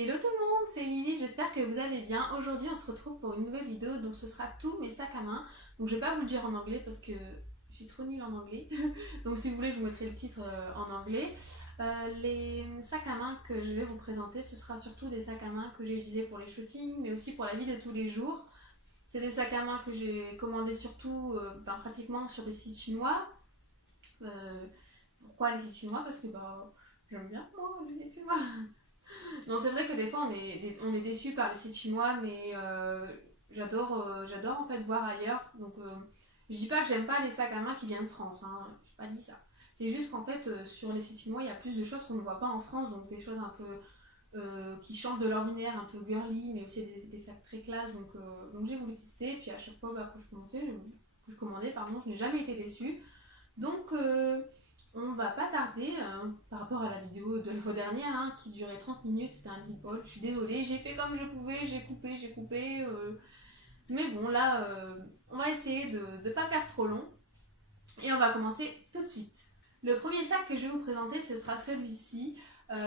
Hello tout le monde, c'est Émilie, j'espère que vous allez bien. Aujourd'hui on se retrouve pour une nouvelle vidéo, donc ce sera tous mes sacs à main. Donc je vais pas vous le dire en anglais parce que je suis trop nulle en anglais. Donc si vous voulez je vous mettrai le titre en anglais. Les sacs à main que je vais vous présenter, ce sera surtout des sacs à main que j'ai utilisés pour les shootings, mais aussi pour la vie de tous les jours. C'est des sacs à main que j'ai commandés surtout, pratiquement sur des sites chinois. Pourquoi les sites chinois? Parce que j'aime bien moi les sites chinois. Non, c'est vrai que des fois on est déçu par les sites chinois, mais j'adore en fait voir ailleurs. Donc je dis pas que j'aime pas les sacs à main qui viennent de France, hein, j'ai pas dit ça. C'est juste qu'en fait sur les sites chinois il y a plus de choses qu'on ne voit pas en France, donc des choses un peu qui changent de l'ordinaire, un peu girly, mais aussi des sacs très classe. Donc j'ai voulu tester, puis à chaque fois que je commandais, je n'ai jamais été déçue. Donc on va pas tarder par rapport à la vidéo de la fois dernière qui durait 30 minutes, c'était un bol. Je suis désolée, j'ai fait comme je pouvais, j'ai coupé. Mais bon, là, on va essayer de ne pas faire trop long. Et on va commencer tout de suite. Le premier sac que je vais vous présenter, ce sera celui-ci.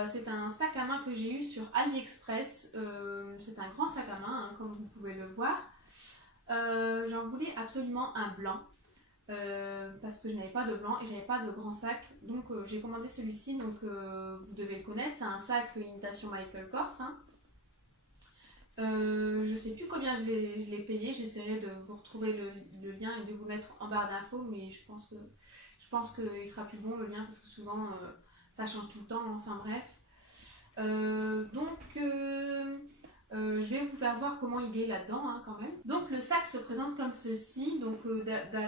C'est un sac à main que j'ai eu sur AliExpress. C'est un grand sac à main, comme vous pouvez le voir. J'en voulais absolument un blanc. Parce que je n'avais pas de blanc et j'avais pas de grand sac, donc j'ai commandé celui-ci. Donc vous devez le connaître, c'est un sac imitation Michael Kors. Je sais plus combien je l'ai payé, j'essaierai de vous retrouver le lien et de vous mettre en barre d'infos, mais je pense qu'il sera plus bon le lien parce que souvent ça change tout le temps, enfin bref. Je vais vous faire voir comment il est là-dedans quand même. Donc le sac se présente comme ceci. Donc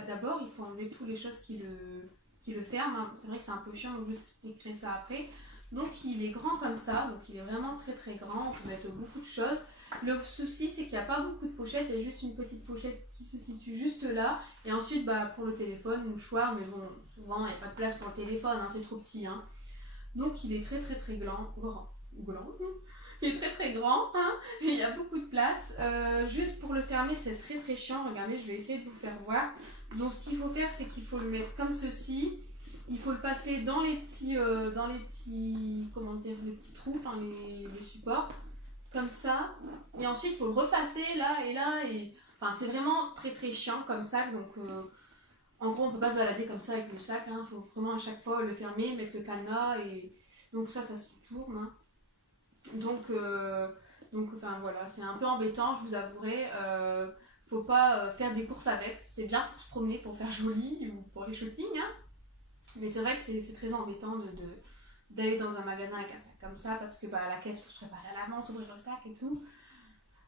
d'abord il faut enlever toutes les choses qui le ferment. C'est vrai que c'est un peu chiant, donc je vous expliquerai ça après. Donc il est grand comme ça, donc il est vraiment très très grand. On peut mettre beaucoup de choses. Le souci c'est qu'il n'y a pas beaucoup de pochettes, il y a juste une petite pochette qui se situe juste là. Et ensuite pour le téléphone, mouchoir, mais bon souvent il n'y a pas de place pour le téléphone, c'est trop petit. Donc il est très très très grand. Il est très très grand, et il y a beaucoup de place. Juste pour le fermer, c'est très très chiant. Regardez, je vais essayer de vous faire voir. Donc ce qu'il faut faire, c'est qu'il faut le mettre comme ceci. Il faut le passer dans les petits comment dire, les petits trous, les supports, comme ça. Et ensuite, il faut le repasser là et là. C'est vraiment très très chiant comme ça. Donc en gros, on peut pas se balader comme ça avec le sac. Il faut vraiment à chaque fois le fermer, mettre le cadenas et donc ça se tourne. Donc voilà, c'est un peu embêtant, je vous avouerai. Faut pas faire des courses avec, c'est bien pour se promener, pour faire joli ou pour les shootings, mais c'est vrai que c'est très embêtant d'aller dans un magasin avec un sac comme ça parce que à la caisse il faut se préparer à l'avance, ouvrir le sac et tout.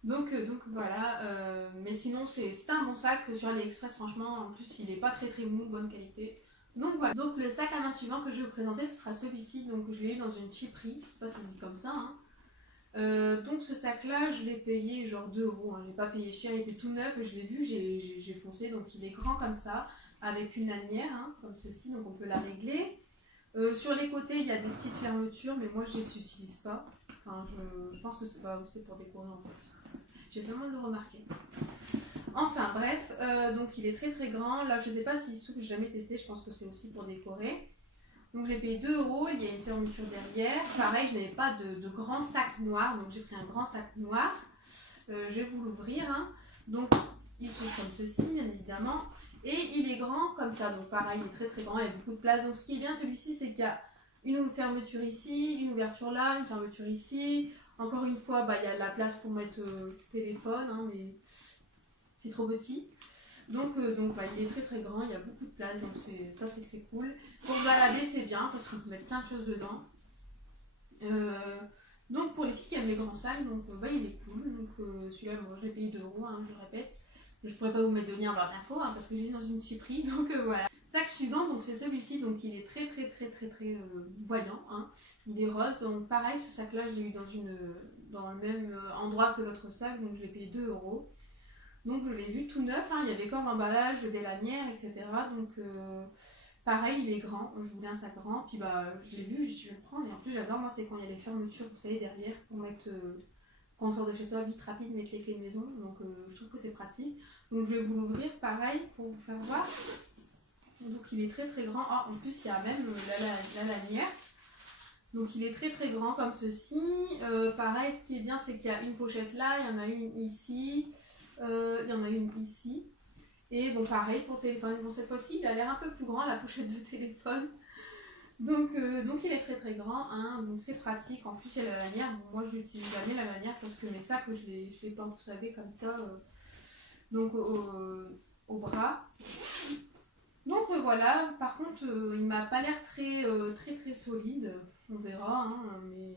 Donc voilà, mais sinon c'est un bon sac sur AliExpress, franchement. En plus il est pas très très mou, bonne qualité. Donc voilà, donc le sac à main suivant que je vais vous présenter, ce sera celui-ci. Donc je l'ai eu dans une cheaperie, je sais pas si ça se dit comme ça. Donc ce sac là je l'ai payé genre 2 €, je l'ai pas payé cher, il était tout neuf, je l'ai vu, j'ai foncé. Donc il est grand comme ça, avec une lanière comme ceci, donc on peut la régler. Sur les côtés il y a des petites fermetures, mais moi je les utilise pas. Je pense que c'est pour décorer en fait. J'ai seulement le remarqué. Enfin bref, donc il est très très grand. Là je sais pas s'il s'ouvre, j'ai jamais testé, je pense que c'est aussi pour décorer. Donc j'ai payé 2 €, il y a une fermeture derrière. Pareil, je n'avais pas de grand sac noir, donc j'ai pris un grand sac noir. Je vais vous l'ouvrir. Donc il s'ouvre comme ceci, bien évidemment. Et il est grand comme ça, donc pareil, il est très très grand, il y a beaucoup de place. Donc ce qui est bien celui-ci, c'est qu'il y a une fermeture ici, une ouverture là, une fermeture ici. Encore une fois, il y a de la place pour mettre téléphone, mais c'est trop petit. Donc il est très très grand, il y a beaucoup de place, donc c'est cool. Pour se balader c'est bien parce qu'on peut mettre plein de choses dedans. Donc pour les filles qui aiment les grands sacs, donc il est cool. Donc celui-là, je l'ai payé 2 €, je le répète. Je pourrais pas vous mettre de lien en barre d'infos parce que j'ai dans une cheaperie, donc voilà. Sac suivant, donc c'est celui-ci, donc il est très très très très très voyant. Il est rose, donc pareil, ce sac là je l'ai eu dans le même endroit que l'autre sac, donc je l'ai payé 2 €. Donc je l'ai vu tout neuf, il y avait comme l'emballage, des lanières, etc. Donc pareil, il est grand, je voulais un sac grand, puis je l'ai vu, je vais le prendre. Et en plus j'adore, moi c'est quand il y a les fermetures, vous savez, derrière, pour mettre, quand on sort de chez soi, vite rapide, mettre les clés de maison. Donc je trouve que c'est pratique. Donc je vais vous l'ouvrir, pareil, pour vous faire voir. Donc il est très très grand. En plus il y a même la lanière. Donc il est très très grand comme ceci. Pareil, ce qui est bien, c'est qu'il y a une pochette là, il y en a une ici, il y en a une ici. Et bon, pareil pour le téléphone. Bon, cette fois-ci, il a l'air un peu plus grand, la pochette de téléphone. Donc il est très très grand, hein, donc c'est pratique. En plus, il y a la lanière. Bon, moi, je l'utilise jamais la lanière parce que mes sacs, je les porte, vous savez, comme ça, donc au bras. Donc voilà, par contre, il m'a pas l'air très solide. On verra, hein, mais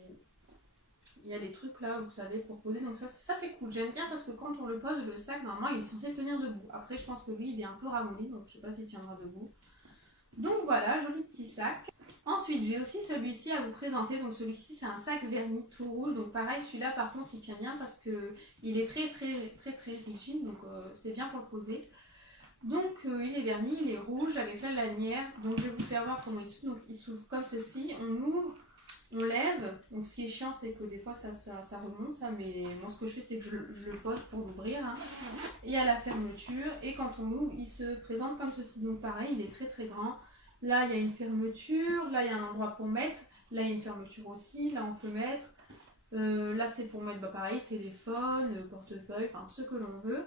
il y a des trucs là, vous savez, pour poser. Donc ça c'est cool. J'aime bien parce que quand on le pose, le sac, normalement, il est censé tenir debout. Après, je pense que lui, il est un peu ramolli, donc je sais pas s'il tiendra debout. Donc voilà, joli petit sac. Ensuite, j'ai aussi celui-ci à vous présenter. Donc celui-ci, c'est un sac verni tout rouge. Donc pareil, celui-là, par contre, il tient bien parce que il est très rigide. Donc c'est bien pour le poser. Donc il est verni, il est rouge avec la lanière. Donc je vais vous faire voir comment il s'ouvre. Donc il s'ouvre comme ceci. On ouvre, on lève. Donc ce qui est chiant, c'est que des fois ça remonte, ça. Mais moi, ce que je fais, c'est que je le pose pour l'ouvrir. Hein. Et à la fermeture. Et quand on l'ouvre, il se présente comme ceci. Donc pareil, il est très grand. Là, il y a une fermeture. Là, il y a un endroit pour mettre. Là, il y a une fermeture aussi. Là, on peut mettre. Là, c'est pour mettre, pareil, téléphone, portefeuille, enfin, ce que l'on veut.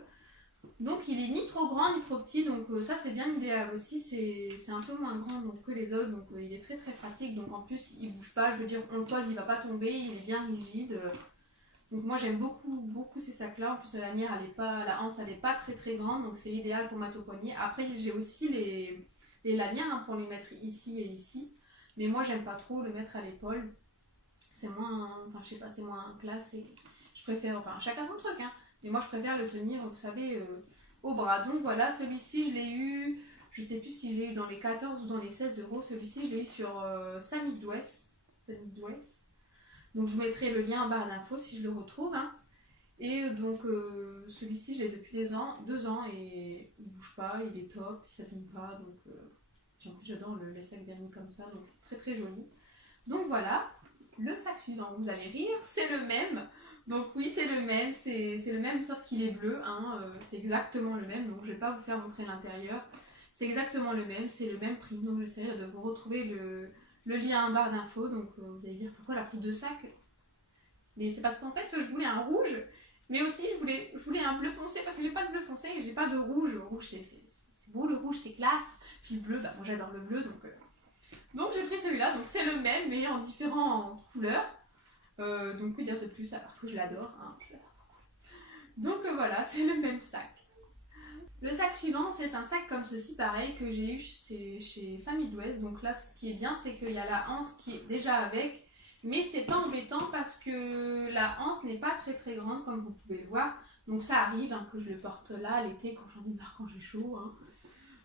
Donc, il est ni trop grand ni trop petit. Donc, ça, c'est bien idéal aussi. C'est un peu moins grand donc, que les autres. Donc, il est très pratique. Donc, en plus, il bouge pas. Je veux dire, on le pose, il va pas tomber. Il est bien rigide. Donc, moi, j'aime beaucoup ces sacs-là. En plus, la lanière, la anse, elle est pas très grande. Donc, c'est idéal pour mettre au poignet. Après, j'ai aussi les lanières hein, pour les mettre ici et ici. Mais moi, j'aime pas trop le mettre à l'épaule. C'est moins, enfin, je sais pas, c'est moins classe. Et je préfère, enfin, chacun son truc, hein. Mais moi, je préfère le tenir, vous savez, au bras. Donc voilà, celui-ci, je l'ai eu, je sais plus si je l'ai eu dans les 14 ou dans les 16 euros. Celui-ci, je l'ai eu sur Samidwest. Donc, je vous mettrai le lien en barre d'infos si je le retrouve. Hein. Et donc, celui-ci, je l'ai depuis 2 ans et il bouge pas, il est top, il s'abîme pas. Donc, en plus, j'adore les sacs vernis comme ça, donc très joli. Donc voilà, le sac suivant, vous allez rire, c'est le même. Donc oui, c'est le même sauf qu'il est bleu, hein, c'est exactement le même, donc je vais pas vous faire montrer l'intérieur. C'est exactement le même, c'est le même prix, donc j'essaierai de vous retrouver le lien en barre d'infos. Donc vous allez dire pourquoi elle a pris 2 sacs. Mais c'est parce qu'en fait je voulais un rouge, mais aussi je voulais un bleu foncé parce que j'ai pas de bleu foncé et j'ai pas de rouge. Le rouge c'est beau, le rouge c'est classe, puis le bleu, moi j'adore le bleu donc j'ai pris celui-là, donc c'est le même mais en différentes couleurs. Donc que dire de plus alors que je l'adore, hein, je l'adore beaucoup. Donc voilà, c'est le même sac. Le sac suivant, c'est un sac comme ceci, pareil, que j'ai eu chez Samidwest. Donc là, ce qui est bien, c'est qu'il y a la anse qui est déjà avec, mais c'est pas embêtant parce que la anse n'est pas très grande comme vous pouvez le voir. Donc ça arrive hein, que je le porte là l'été quand j'en ai marre, quand j'ai chaud. Hein.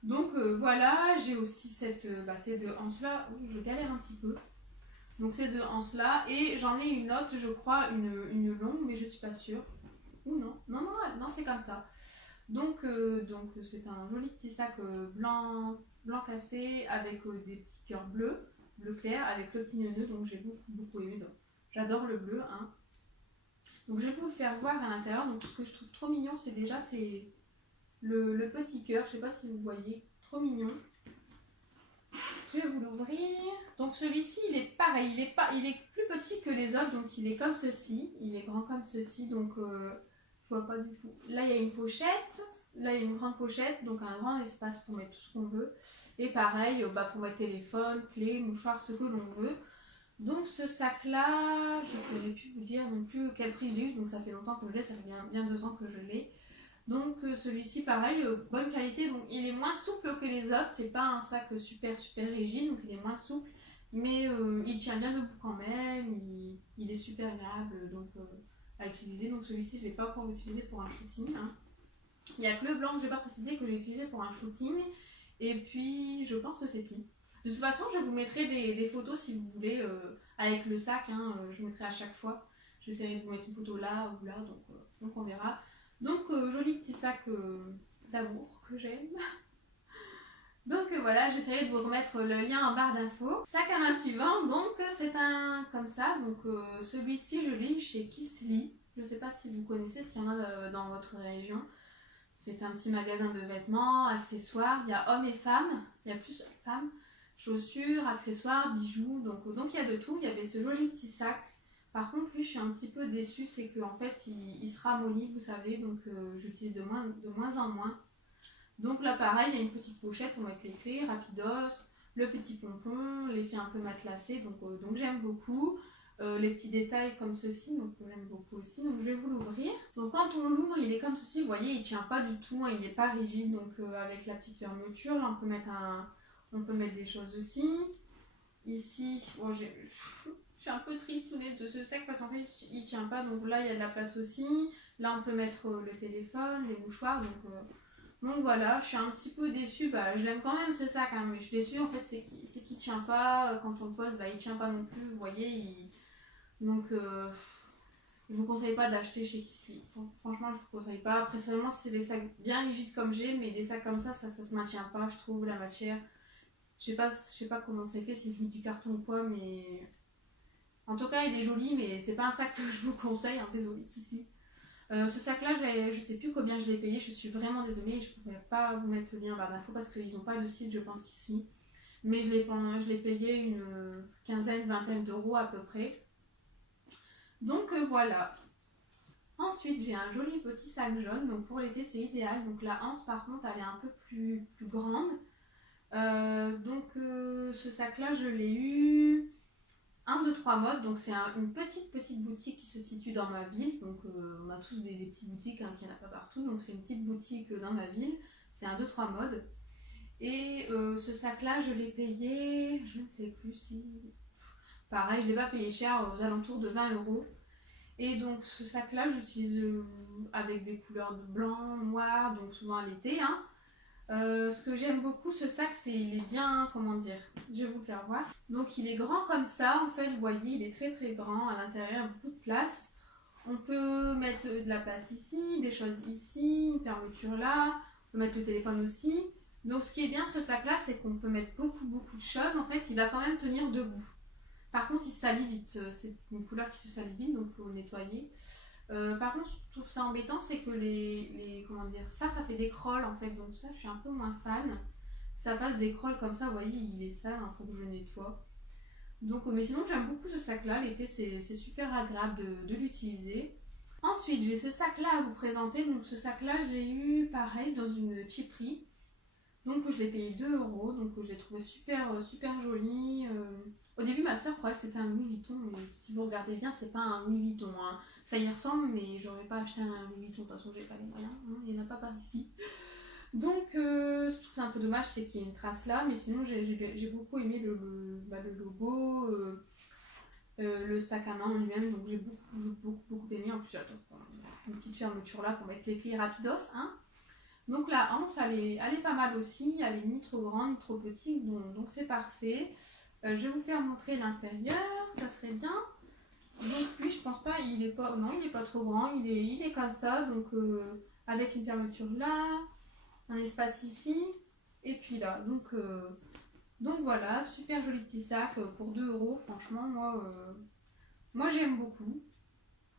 Donc voilà, j'ai aussi ces 2 anses là où je galère un petit peu. Donc ces 2 anses là et j'en ai une autre, je crois, une longue, mais je suis pas sûre. Ou non, c'est comme ça. Donc c'est un joli petit sac blanc cassé avec des petits cœurs bleu clair avec le petit nœud, donc j'ai beaucoup aimé. Donc j'adore le bleu. Hein. Donc je vais vous le faire voir à l'intérieur. Donc ce que je trouve trop mignon, c'est le petit cœur. Je sais pas si vous voyez, trop mignon. Je vais vous l'ouvrir. Donc celui-ci, il est pareil, il est plus petit que les autres, donc il est comme ceci. Il est grand comme ceci, donc je vois pas du tout. Là, il y a une pochette. Là, il y a une grande pochette, donc un grand espace pour mettre tout ce qu'on veut. Et pareil, pour mettre téléphone, clé, mouchoir, ce que l'on veut. Donc ce sac-là, je ne saurais plus vous dire non plus quel prix j'ai eu. Donc ça fait longtemps que je l'ai, ça fait bien 2 ans que je l'ai. Donc celui-ci pareil, bonne qualité, donc il est moins souple que les autres, c'est pas un sac super rigide, donc il est moins souple, mais il tient bien debout quand même, il est super agréable donc, à utiliser. Donc celui-ci je ne l'ai pas encore utilisé pour un shooting. Hein. Il n'y a que le blanc que je n'ai pas précisé que j'ai utilisé pour un shooting, et puis je pense que c'est tout. De toute façon je vous mettrai des photos si vous voulez avec le sac, hein, je mettrai à chaque fois, j'essaierai de vous mettre une photo là ou là, donc on verra. Donc joli petit sac d'amour que j'aime. Donc voilà, j'essaierai de vous remettre le lien en barre d'infos. Sac à main suivant, donc c'est un comme ça. Donc celui-ci je l'ai eu chez Kissly. Je ne sais pas si vous connaissez, s'il y en a dans votre région. C'est un petit magasin de vêtements, accessoires. Il y a hommes et femmes. Il y a plus femmes. chaussures, accessoires, bijoux, donc il y a de tout. Il y avait ce joli petit sac. Par contre, lui, je suis un petit peu déçue, c'est qu'en fait, il se ramollit, vous savez, donc j'utilise de moins en moins. Donc là, pareil, il y a une petite pochette pour mettre les clés, rapidos, le petit pompon, l'effet un peu matelassé, donc j'aime beaucoup. Les petits détails comme ceci, donc j'aime beaucoup aussi. Donc je vais vous l'ouvrir. Donc quand on l'ouvre, il est comme ceci, vous voyez, il tient pas du tout, hein, il n'est pas rigide. Donc avec la petite fermeture, là on peut mettre des choses aussi. Ici, bon, je suis un peu tristounette de ce sac parce qu'en fait il tient pas, donc là il y a de la place aussi. Là on peut mettre le téléphone, les mouchoirs, donc voilà, je suis un petit peu déçue, je l'aime quand même ce sac, hein, mais je suis déçue en fait, c'est qu'il tient pas, quand on le pose, il tient pas non plus, vous voyez, donc je vous conseille pas d'acheter chez Kissly, franchement je vous conseille pas. Après seulement si c'est des sacs bien rigides comme j'ai, mais des sacs comme ça se maintient pas, je trouve, la matière. Je sais pas comment c'est fait, si c'est du carton ou quoi, mais en tout cas il est joli, mais c'est pas un sac que je vous conseille, hein, désolé Kissly. Ce sac là, je sais plus combien je l'ai payé, je suis vraiment désolée, je pourrais pas vous mettre le lien en barre d'infos parce qu'ils n'ont pas de site, je pense, qu'ici. Mais je l'ai payé une quinzaine, vingtaine d'euros à peu près. Donc voilà. Ensuite, j'ai un joli petit sac jaune, donc pour l'été c'est idéal. Donc la hanche par contre elle est un peu plus grande. Ce sac là je l'ai eu 1, 2, 3 modes, donc c'est une petite boutique qui se situe dans ma ville, donc on a tous des petites boutiques, hein, qu'il n'y en a pas partout, donc c'est une petite boutique dans ma ville, c'est 1, 2, 3 modes. Et ce sac là je l'ai payé, je ne sais plus si... Pareil, je ne l'ai pas payé cher, aux alentours de 20 euros. Et donc ce sac là j'utilise avec des couleurs de blanc, noir, donc souvent à l'été, hein. Ce que j'aime beaucoup ce sac, c'est il est bien, comment dire, je vais vous le faire voir. Donc il est grand comme ça, en fait, vous voyez, il est très grand, à l'intérieur, beaucoup de place. On peut mettre de la place ici, des choses ici, une fermeture là, on peut mettre le téléphone aussi. Donc ce qui est bien ce sac là, c'est qu'on peut mettre beaucoup de choses, en fait, il va quand même tenir debout. Par contre il se salit vite, c'est une couleur qui se salit vite, donc il faut le nettoyer. Par contre, je trouve ça embêtant, c'est que comment dire, ça fait des crolls en fait, donc ça je suis un peu moins fan. Ça passe des crolls comme ça, vous voyez, il est sale, il faut que je nettoie. Donc, mais sinon j'aime beaucoup ce sac là, l'été c'est super agréable de l'utiliser. Ensuite j'ai ce sac là à vous présenter, donc ce sac là je l'ai eu pareil dans une cheaperie. Donc je l'ai payé 2 euros, donc je l'ai trouvé super joli. Au début ma soeur croyait que c'était un Louis Vuitton, mais si vous regardez bien c'est pas un Louis Vuitton, hein. Ça y ressemble, mais j'aurais pas acheté un Louis Vuitton, de toute façon j'ai pas les moyens, hein. Il n'y en a pas par ici. Donc je trouve ça un peu dommage, c'est qu'il y ait une trace là, mais sinon j'ai beaucoup aimé le logo, le sac à main en lui-même, donc j'ai beaucoup aimé. En plus j'adore une petite fermeture là pour mettre les clés rapidos, hein. Donc la hanche elle est pas mal aussi, elle est ni trop grande ni trop petite, donc c'est parfait. Je vais vous faire montrer l'intérieur, ça serait bien. Donc lui je pense pas, il est pas trop grand, il est comme ça, donc avec une fermeture là, un espace ici, et puis là, donc voilà, super joli petit sac pour 2 euros, franchement moi j'aime beaucoup.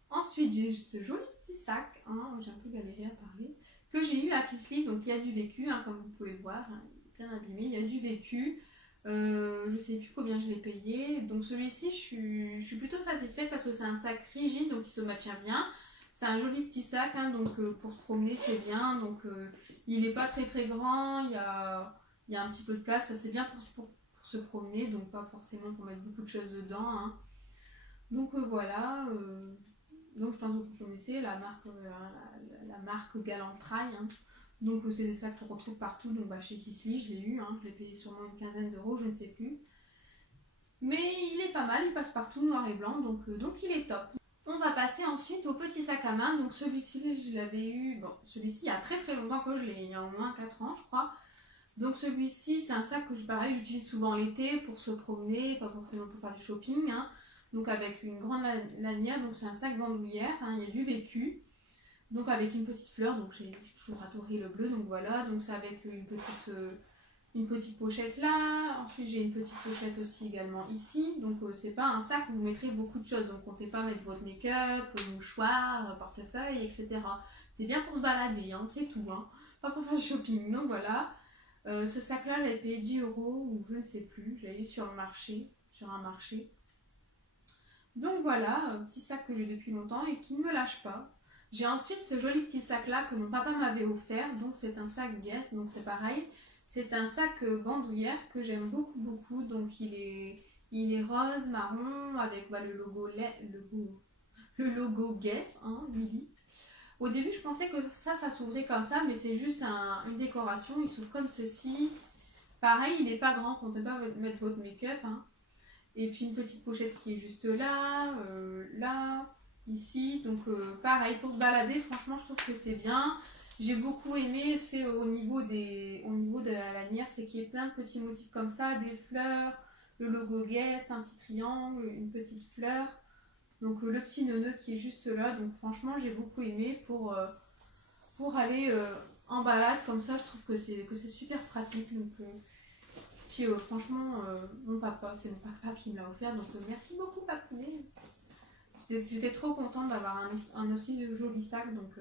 Ensuite j'ai ce joli petit sac, hein, j'ai un peu galéré à parler, que j'ai eu à Kissly, donc il y a du vécu, hein, comme vous pouvez le voir, hein, il est bien abîmé, il y a du vécu. Je sais plus combien je l'ai payé, donc celui-ci je suis plutôt satisfaite parce que c'est un sac rigide, donc il se maintient bien. C'est un joli petit sac, hein, donc pour se promener c'est bien, donc il n'est pas très grand, il y a un petit peu de place, c'est bien pour se promener, donc pas forcément pour mettre beaucoup de choses dedans, hein. Donc voilà, donc je pense que vous connaissez la marque Galantrail, hein. Donc c'est des sacs qu'on retrouve partout, donc chez Kissly je l'ai eu, hein, je l'ai payé sûrement une quinzaine d'euros, je ne sais plus. Mais il est pas mal, il passe partout noir et blanc, donc il est top. On va passer ensuite au petit sac à main, donc celui-ci je l'avais eu, bon celui-ci il y a très longtemps que je l'ai, il y a au moins 4 ans je crois. Donc celui-ci c'est un sac que j'utilise souvent l'été pour se promener, pas forcément pour faire du shopping, hein. Donc avec une grande lanière, donc c'est un sac bandoulière, hein, il y a du vécu. Donc avec une petite fleur, donc j'ai toujours adoré le bleu, donc voilà, donc c'est avec une petite pochette là. Ensuite j'ai une petite pochette aussi également ici, donc c'est pas un sac où vous mettrez beaucoup de choses, donc comptez pas mettre votre make-up, mouchoir, portefeuille, etc. C'est bien pour se balader, hein, c'est tout, hein, pas pour faire du shopping, donc voilà. Ce sac-là, j'avais payé 10 € ou je ne sais plus. Je l'avais eu sur le marché, sur un marché. Donc voilà, un petit sac que j'ai depuis longtemps et qui ne me lâche pas. J'ai ensuite ce joli petit sac-là que mon papa m'avait offert. Donc c'est un sac Guess, donc c'est pareil. C'est un sac bandoulière que j'aime beaucoup, beaucoup. Donc il est rose, marron, avec le logo Guess, hein, Lily. Au début, je pensais que ça s'ouvrait comme ça, mais c'est juste une décoration. Il s'ouvre comme ceci. Pareil, il n'est pas grand, on ne peut pas mettre votre make-up. Hein. Et puis une petite pochette qui est juste là, là, ici. Donc pareil, pour se balader, franchement, je trouve que c'est bien. J'ai beaucoup aimé, c'est au niveau de la lanière, c'est qu'il y ait plein de petits motifs comme ça, des fleurs, le logo Guess, un petit triangle, une petite fleur. Donc le petit nœud qui est juste là, donc franchement j'ai beaucoup aimé pour aller en balade comme ça, je trouve que c'est super pratique. Donc, puis franchement c'est mon papa qui me l'a offert, donc merci beaucoup papounet. J'étais trop contente d'avoir un aussi joli sac, donc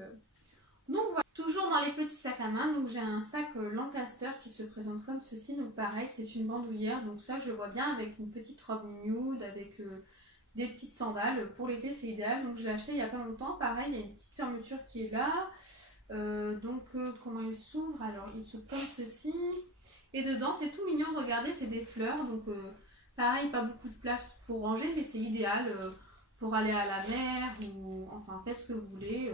voilà. Toujours dans les petits sacs à main, donc j'ai un sac Lancaster qui se présente comme ceci, donc pareil c'est une bandoulière, donc ça je vois bien avec une petite robe nude, avec des petites sandales. Pour l'été, c'est idéal. Donc, je l'ai acheté il n'y a pas longtemps. Pareil, il y a une petite fermeture qui est là. Comment il s'ouvre? Alors, il s'ouvre comme ceci. Et dedans, c'est tout mignon. Regardez, c'est des fleurs. Donc, pareil, pas beaucoup de place pour ranger, mais c'est idéal pour aller à la mer ou enfin, faites ce que vous voulez.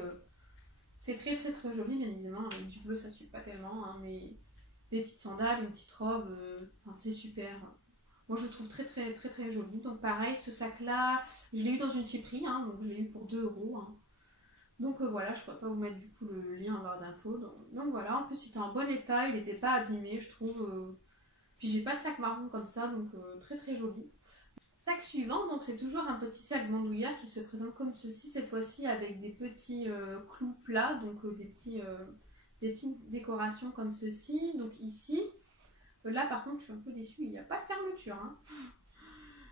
C'est très, très, très joli, bien évidemment. Avec du bleu, ça ne suit pas tellement. Hein, mais des petites sandales, une petite robe, c'est super. Moi je le trouve très très très très joli. Donc pareil, ce sac là, je l'ai eu dans une chiperie, hein, donc je l'ai eu pour 2 €. Hein. Donc voilà, je ne pourrais pas vous mettre du coup le lien en barre d'infos. Donc voilà, en plus il était en bon état, il n'était pas abîmé, je trouve. Puis j'ai pas le sac marron comme ça, donc très très joli. Sac suivant, donc c'est toujours un petit sac bandoulière qui se présente comme ceci, cette fois-ci avec des petits clous plats, donc des petites décorations comme ceci. Donc ici. Là par contre je suis un peu déçue, il n'y a pas de fermeture. Hein.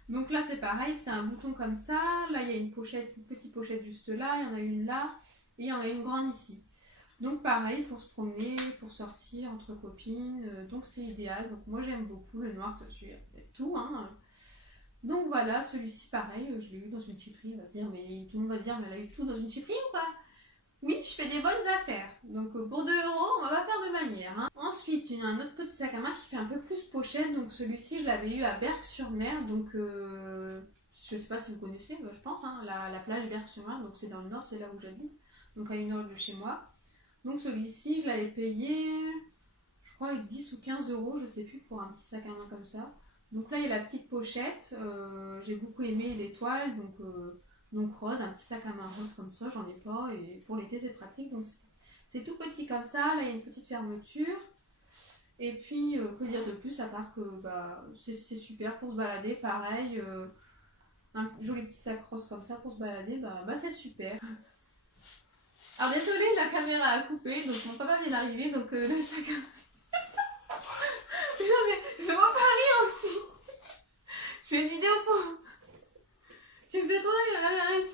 Donc là c'est pareil, c'est un bouton comme ça. Là il y a une petite pochette juste là, il y en a une là et il y en a une grande ici. Donc pareil pour se promener, pour sortir entre copines, donc c'est idéal. Donc moi j'aime beaucoup, le noir ça suit tout. Hein. Donc voilà, celui-ci pareil, je l'ai eu dans une chiperie, tout le monde va se dire mais elle a eu tout dans une chiperie ou quoi? Oui, je fais des bonnes affaires. Donc pour 2 €, on va pas faire de manière. Hein. Ensuite, il y a un autre petit sac à main qui fait un peu plus pochette. Donc celui-ci, je l'avais eu à Berck-sur-Mer. Donc je sais pas si vous connaissez, je pense, hein, la plage Berck-sur-Mer. Donc c'est dans le nord, c'est là où j'habite. Donc à 1 heure de chez moi. Donc celui-ci, je l'avais payé, je crois, 10 ou 15 €, je sais plus, pour un petit sac à main comme ça. Donc là, il y a la petite pochette. J'ai beaucoup aimé l'étoile. Donc rose, un petit sac à main rose comme ça, j'en ai pas et pour l'été c'est pratique. Donc c'est tout petit comme ça, là il y a une petite fermeture. Et puis que dire de plus à part que c'est super pour se balader, pareil, un joli petit sac rose comme ça pour se balader, c'est super. Alors désolé, la caméra a coupé, donc mon papa vient d'arriver, donc le sac à main. Non mais je vois pas rire aussi. J'ai une vidéo pour... Tu me fais trop rire, allez, arrête.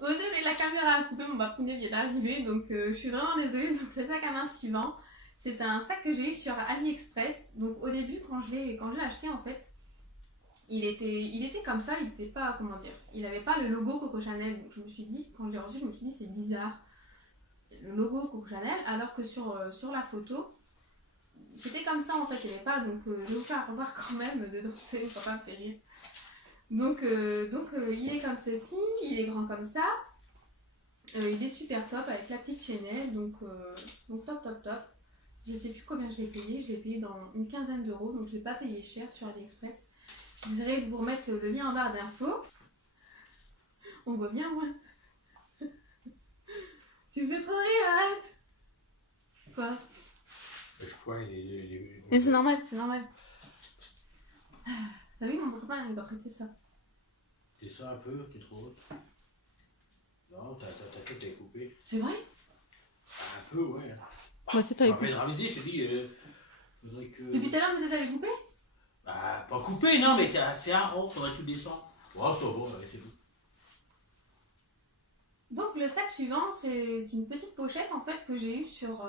Désolée, la caméra a coupé, mon papounet vient d'arriver, donc je suis vraiment désolée. Donc le sac à main suivant, c'est un sac que j'ai eu sur AliExpress. Donc au début, quand je l'ai acheté, en fait, il était comme ça, il n'était pas, comment dire, il n'avait pas le logo Coco Chanel. Donc je me suis dit, quand je l'ai reçu, je me suis dit c'est bizarre, le logo Coco Chanel, alors que sur la photo, c'était comme ça en fait, il n'y avait pas, donc je vais vous faire revoir quand même dedans, c'est mon papa me fait rire. Donc il est comme ceci, il est grand comme ça, il est super top avec la petite chaînette, donc top top top. Je sais plus combien je l'ai payé dans une quinzaine d'euros, donc je l'ai pas payé cher sur AliExpress. J'essaierai de vous remettre le lien en barre d'infos. On voit bien moi. Tu me fais trop rire, arrête. Quoi? Je crois il est... Mais c'est normal, c'est normal. T'as vu, mon copain il m'a prêté ça. Et ça un peu, t'es trop haute. Non, ta tête est coupée. C'est vrai? Un peu, ouais. Bah c'est toi les coupé. Ramsey, je te dis, faudrait que... Depuis tout à l'heure, mais t'as les couper? Bah, pas coupé, non, mais c'est un rond, faudrait que tu le descends. Ouais, ça va, ouais, c'est tout. Donc le sac suivant, c'est une petite pochette en fait que j'ai eu sur,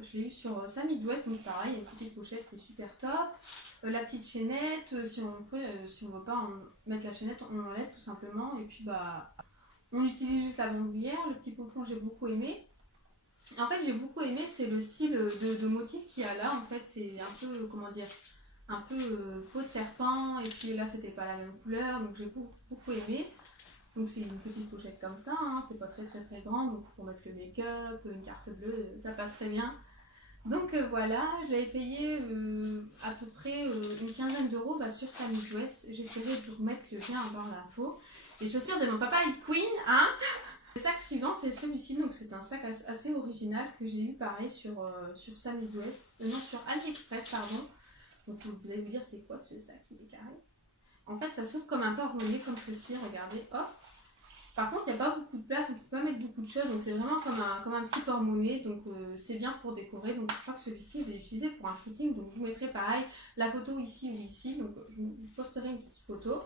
je l'ai eu sur Samidouest, donc pareil, une petite pochette qui est super top. La petite chaînette, si on peut, si on veut pas mettre la chaînette, on l'enlève tout simplement. Et puis bah, on utilise juste la bandoulière. Le petit pompon, j'ai beaucoup aimé. En fait, j'ai beaucoup aimé, c'est le style de motif qu'il y a là. En fait, c'est un peu, comment dire, un peu peau de serpent. Et puis là, c'était pas la même couleur, donc j'ai beaucoup aimé. Donc c'est une petite pochette comme ça, hein, c'est pas très grand, donc pour mettre le make-up, une carte bleue, ça passe très bien. Donc voilà, j'avais payé à peu près une quinzaine d'euros sur Samidouest. J'essaierai de vous remettre le lien en barre d'infos. Les chaussures de mon papa Queen, hein. Le sac suivant c'est celui-ci, donc c'est un sac assez original que j'ai eu pareil sur Samidouest, non sur AliExpress pardon. Donc vous allez vous dire c'est quoi ce sac, il est carré. En fait, ça s'ouvre comme un porte-monnaie, comme ceci, regardez, hop. Par contre, il n'y a pas beaucoup de place, on ne peut pas mettre beaucoup de choses, donc c'est vraiment comme un petit porte-monnaie, donc c'est bien pour décorer. Donc je crois que celui-ci, je l'ai utilisé pour un shooting, donc je vous mettrai pareil la photo ici ou ici, donc je vous posterai une petite photo.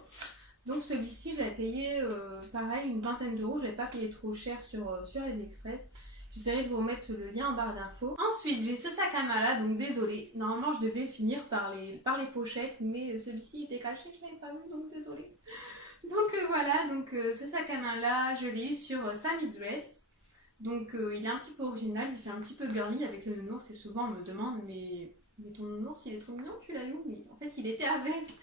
Donc celui-ci, je l'ai payé pareil une vingtaine d'euros, je ne l'ai pas payé trop cher sur AliExpress. J'essaierai de vous remettre le lien en barre d'infos. Ensuite, j'ai ce sac à main là, donc désolé. Normalement, je devais finir par les pochettes, mais celui-ci était caché, je ne l'avais pas vu, donc désolé. Donc voilà, donc ce sac à main là, je l'ai eu sur Samidouest. Donc il est un petit peu original, il fait un petit peu girly avec le nounours. Et souvent on me demande, mais ton nounours il est trop mignon, tu l'as eu? Oui, en fait il était avec.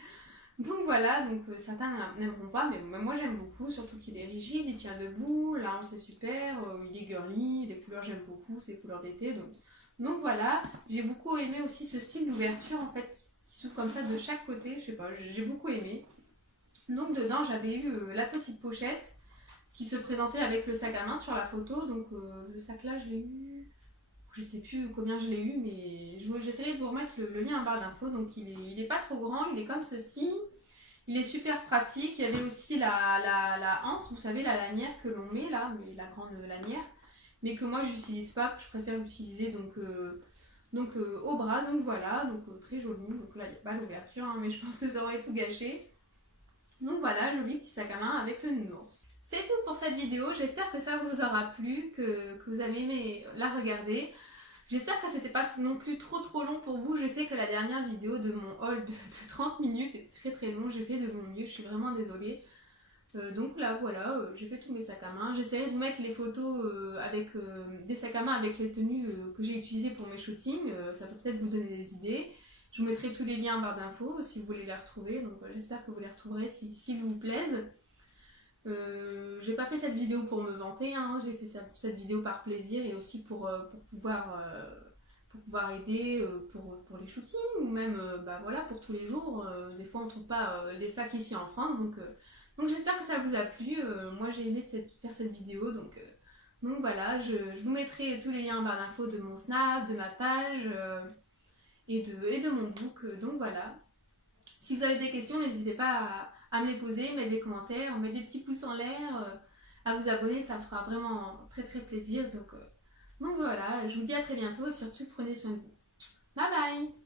Donc voilà, donc certains n'aimeront pas, mais moi j'aime beaucoup, surtout qu'il est rigide, il tient debout, là c'est super, il est girly, les couleurs j'aime beaucoup, c'est les couleurs d'été, donc voilà. J'ai beaucoup aimé aussi ce style d'ouverture en fait, qui s'ouvre comme ça de chaque côté, je sais pas, j'ai beaucoup aimé. Donc dedans j'avais eu la petite pochette qui se présentait avec le sac à main sur la photo, donc le sac là je l'ai eu, je sais plus combien je l'ai eu, mais j'essaierai de vous remettre le lien en barre d'infos. Donc il est pas trop grand, il est comme ceci, il est super pratique. Il y avait aussi la anse, vous savez la lanière que l'on met là, mais la grande lanière, mais que moi j'utilise pas, que je préfère utiliser donc au bras, donc voilà, donc très joli. Donc là il n'y a pas l'ouverture, hein, mais je pense que ça aurait tout gâché. Donc voilà, joli petit sac à main avec le nounours. C'est tout pour cette vidéo, j'espère que ça vous aura plu, que vous avez aimé la regarder. J'espère que c'était pas non plus trop long pour vous. Je sais que la dernière vidéo de mon haul de 30 minutes est très long, j'ai fait de mon mieux, je suis vraiment désolée. Donc là voilà, j'ai fait tous mes sacs à main. J'essaierai de vous mettre les photos avec des sacs à main avec les tenues que j'ai utilisées pour mes shootings, ça peut peut-être vous donner des idées. Je vous mettrai tous les liens en barre d'infos si vous voulez les retrouver, donc j'espère que vous les retrouverez s'ils vous plaisent. J'ai pas fait cette vidéo pour me vanter, hein. J'ai fait cette vidéo par plaisir et aussi pour pouvoir aider pour les shootings ou même voilà, pour tous les jours. Des fois on trouve pas les sacs ici en France, donc j'espère que ça vous a plu. Moi j'ai aimé faire cette vidéo, donc voilà, je vous mettrai tous les liens en barre d'infos de mon Snap, de ma page et de mon book, donc voilà. Si vous avez des questions, n'hésitez pas à me les poser, mettre des commentaires, mettre des petits pouces en l'air, à vous abonner, ça me fera vraiment très plaisir. Donc voilà, je vous dis à très bientôt et surtout prenez soin de vous. Bye bye!